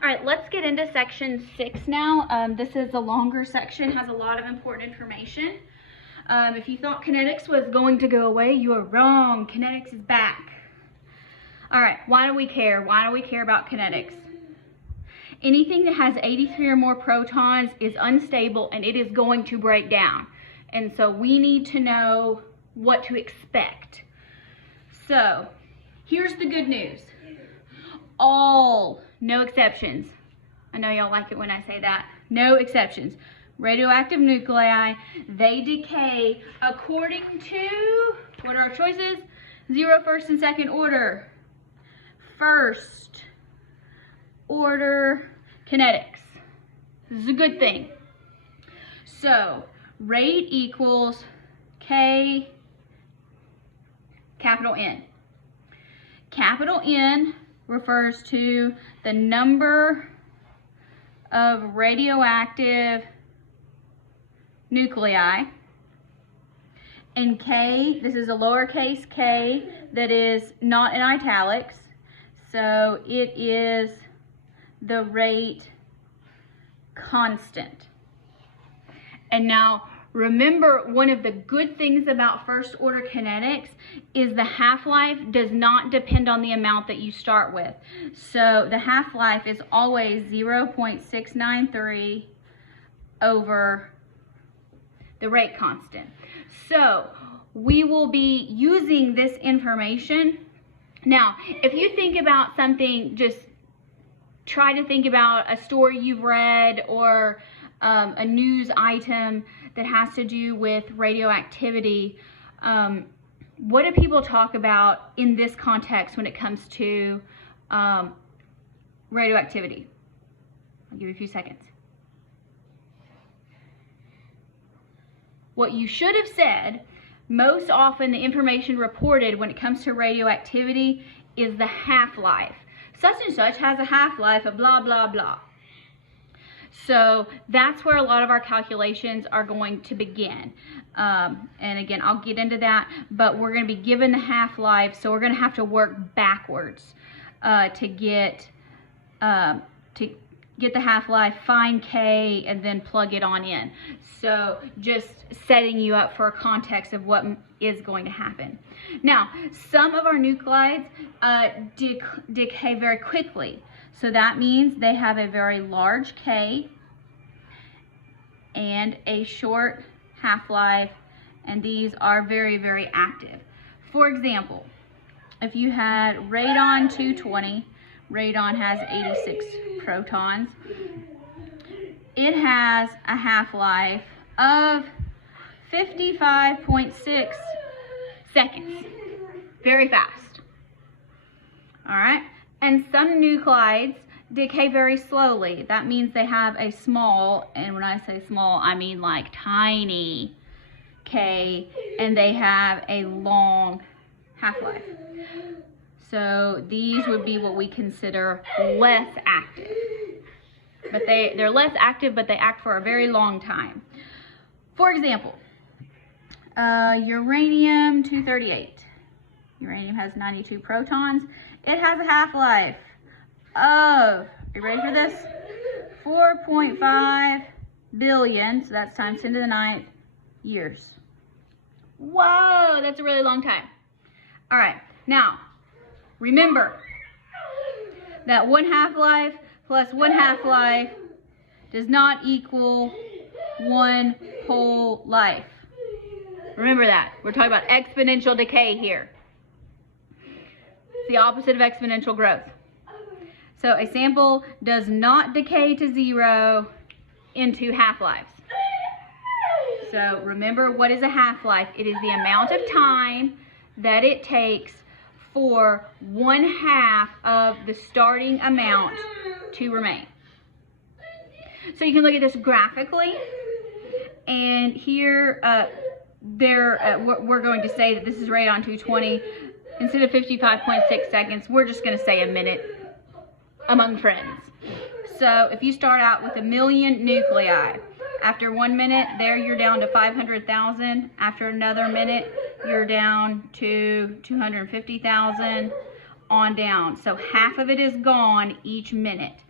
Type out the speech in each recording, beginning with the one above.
All right, let's get into section 6 now. This is a longer section, has a lot of important information. If you thought kinetics was going to go away, you are wrong. Kinetics is back. All right, why do we care? Why do we care about kinetics? Anything that has 83 or more protons is unstable and it is going to break down. And so we need to know what to expect. So here's the good news. No exceptions. I know y'all like it when I say that. No exceptions. Radioactive nuclei, they decay according to, what are our choices? 0, first, and second order. First order kinetics. This is a good thing. So rate equals K capital N. Capital N refers to the number of radioactive nuclei. And K, this is a lowercase k that is not in italics. So it is the rate constant. And now remember, one of the good things about first order kinetics is the half-life does not depend on the amount that you start with. So the half-life is always 0.693 over the rate constant. So we will be using this information. Now, if you think about something, just try to think about a story you've read or a news item that has to do with radioactivity. What do people talk about in this context when it comes to radioactivity? I'll give you a few seconds. What you should have said, most often the information reported when it comes to radioactivity is the half-life. Such and such has a half-life of blah, blah, blah. So that's where a lot of our calculations are going to begin. And again, I'll get into that, but we're going to be given the half-life, so we're going to have to work backwards to get the half-life, find K, and then plug it on in. So just setting you up for a context of what is going to happen. Now, some of our nuclides decay very quickly. So that means they have a very large K and a short half-life, and these are very, very active. For example, if you had radon 220, radon has 86 protons. It has a half-life of 55.6 seconds. Very fast. All right. And some nuclides decay very slowly. That means they have a small, and when I say small, I mean like tiny K, and they have a long half-life. So these would be what we consider less active. But they're less active, but they act for a very long time. For example, uranium 238. Uranium has 92 protons. It has a half-life of, are you ready for this? 4.5 billion, so that's times 10 to the 9th years. Whoa, that's a really long time. All right, now, remember that one half-life plus one half-life does not equal one whole life. Remember that. We're talking about exponential decay here. It's the opposite of exponential growth. So a sample does not decay to 0 in 2 half-lives. So remember, what is a half-life? It is the amount of time that it takes for 1/2 of the starting amount to remain. So you can look at this graphically, and here we're going to say that this is radon 220. Instead of 55.6 seconds, we're just going to say a minute among friends. So if you start out with 1 million nuclei, after 1 minute, there you're down to 500,000. After another minute, you're down to 250,000 on down. So half of it is gone each minute.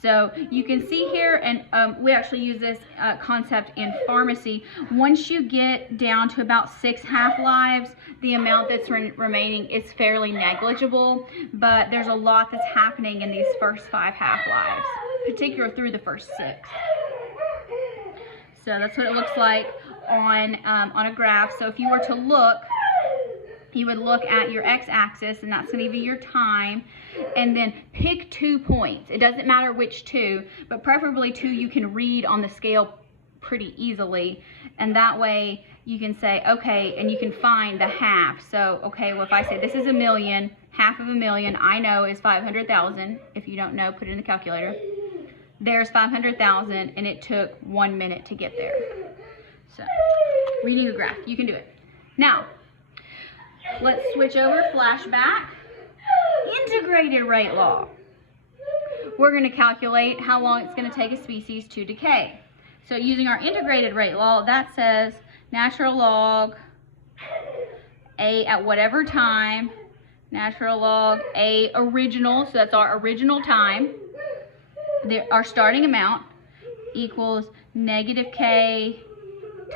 So you can see here, and we actually use this concept in pharmacy. Once you get down to about 6 half-lives, the amount that's remaining is fairly negligible, but there's a lot that's happening in these first 5 half-lives, particularly through the first 6. So that's what it looks like on a graph. So if you were to look, you would look at your x-axis, and that's going to be your time, and then pick 2 points. It doesn't matter which 2, but preferably 2 you can read on the scale pretty easily, and that way you can say, okay, and you can find the half. So, okay, well, if I say this is 1,000,000, half of 1,000,000 I know is 500,000. If you don't know, put it in the calculator. There's 500,000, and it took 1 minute to get there. So, reading a graph, you can do it. Now, let's switch over, flashback. Integrated rate law. We're going to calculate how long it's going to take a species to decay. So using our integrated rate law, that says natural log A at whatever time, natural log A original, so that's our original time, our starting amount, equals negative K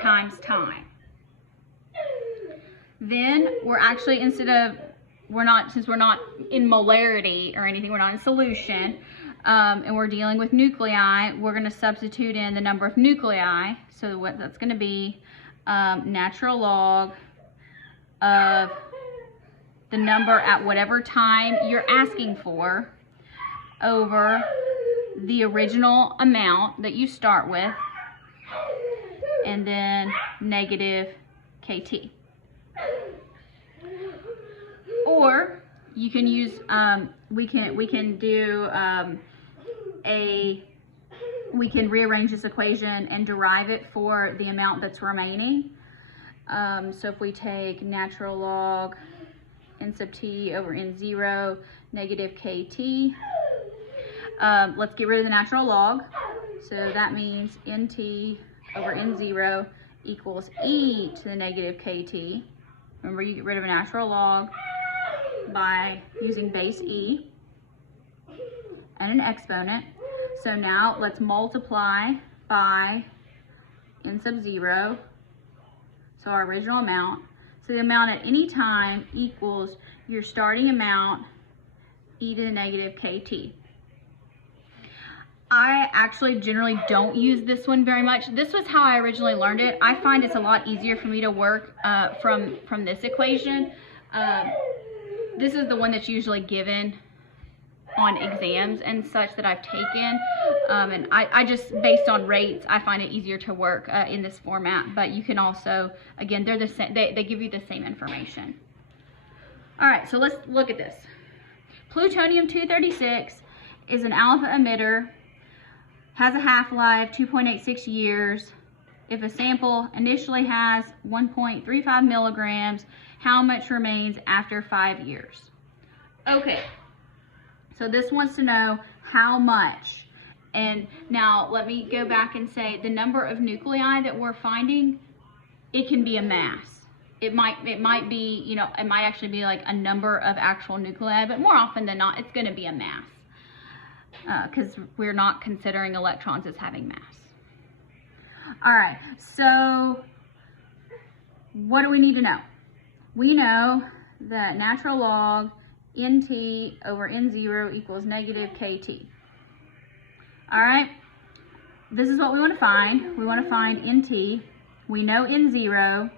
times time. Then we're actually, since we're not in molarity or anything, we're not in solution, and we're dealing with nuclei, we're going to substitute in the number of nuclei. So what that's going to be natural log of the number at whatever time you're asking for over the original amount that you start with, and then negative KT. Or you can use, we can rearrange this equation and derive it for the amount that's remaining. So if we take natural log n sub t over n0 negative kt, let's get rid of the natural log. So that means nt over n0 equals e to the negative kt. Remember, you get rid of a natural log by using base e and an exponent. So now let's multiply by n sub 0, so our original amount. So the amount at any time equals your starting amount, e to the negative kt. I actually generally don't use this one very much. This was how I originally learned it. I find it's a lot easier for me to work from this equation. This is the one that's usually given on exams and such that I've taken, and I just, based on rates, I find it easier to work in this format. But you can also, again, they're the same, they give you the same information. All right, so let's look at this. Plutonium-236 is an alpha emitter, has a half-life 2.86 years. If a sample initially has 1.35 milligrams, how much remains after 5 years? Okay, so this wants to know how much. And now let me go back and say the number of nuclei that we're finding, it can be a mass. It might be, you know, it might actually be like a number of actual nuclei, but more often than not, it's going to be a mass, because we're not considering electrons as having mass. All right, so what do we need to know? We know that natural log nt over n0 equals negative kt. All right, this is what we want to find. We want to find nt. We know n0.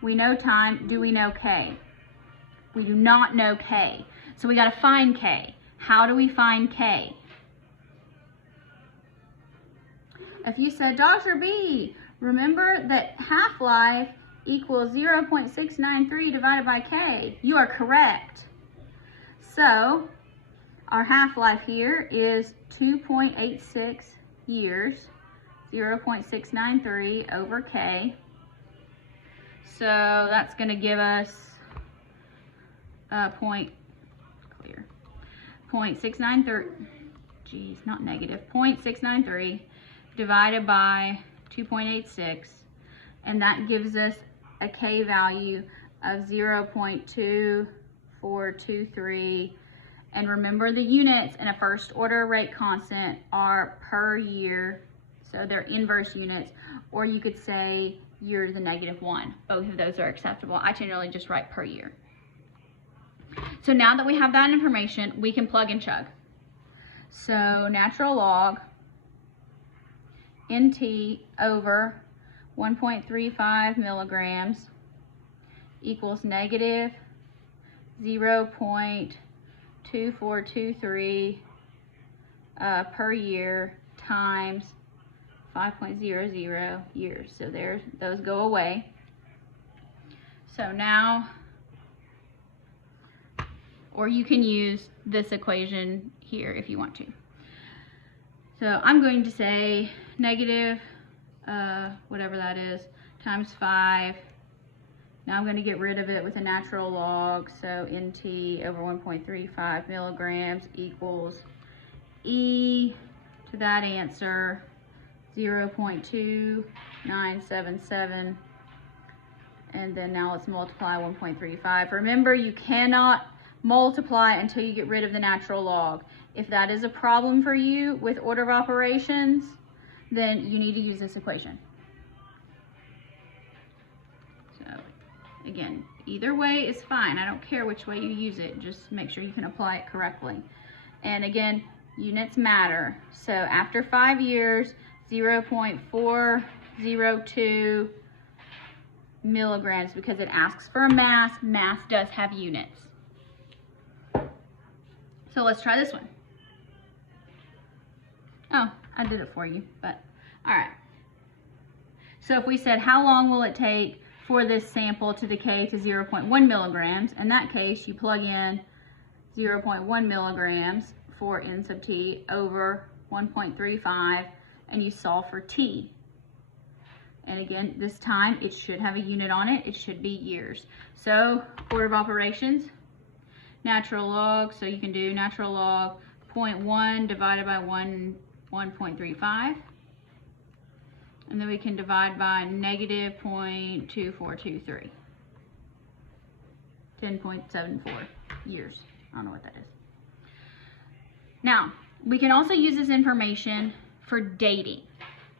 We know time. Do we know k? We do not know k. So we got to find k. How do we find k? If you said, Dr. B, remember that half-life equals 0.693 divided by k, you are correct. So our half-life here is 2.86 years, 0.693 over k. So that's going to give us 0.693, geez, not negative, 0.693 divided by 2.86, and that gives us a k value of 0.2423 And remember, the units in a first order rate constant are per year, so they're inverse units, or you could say year to the -1. Both of those are acceptable. I generally just write per year. So now that we have that information, we can plug and chug. So natural log NT over 1.35 milligrams equals negative 0.2423 per year times 5.00 years. So there, those go away. So now, or you can use this equation here if you want to. So I'm going to say negative, whatever that is, times 5. Now I'm going to get rid of it with a natural log. So NT over 1.35 milligrams equals E to that answer 0.2977. And then now let's multiply 1.35. Remember, you cannot multiply until you get rid of the natural log. If that is a problem for you with order of operations, then you need to use this equation. So again, either way is fine. I don't care which way you use it. Just make sure you can apply it correctly. And again, units matter. So after 5 years, 0.402 milligrams, because it asks for a mass. Mass does have units. So let's try this one. Oh, I did it for you, but all right. So if we said, how long will it take for this sample to decay to 0.1 milligrams? In that case, you plug in 0.1 milligrams for N sub T over 1.35, and you solve for T. And again, this time it should have a unit on it. It should be years. So order of operations, natural log. So you can do natural log 0.1 divided by 1.35. And then we can divide by negative 0.2423. 10.74 years. I don't know what that is. Now, we can also use this information for dating.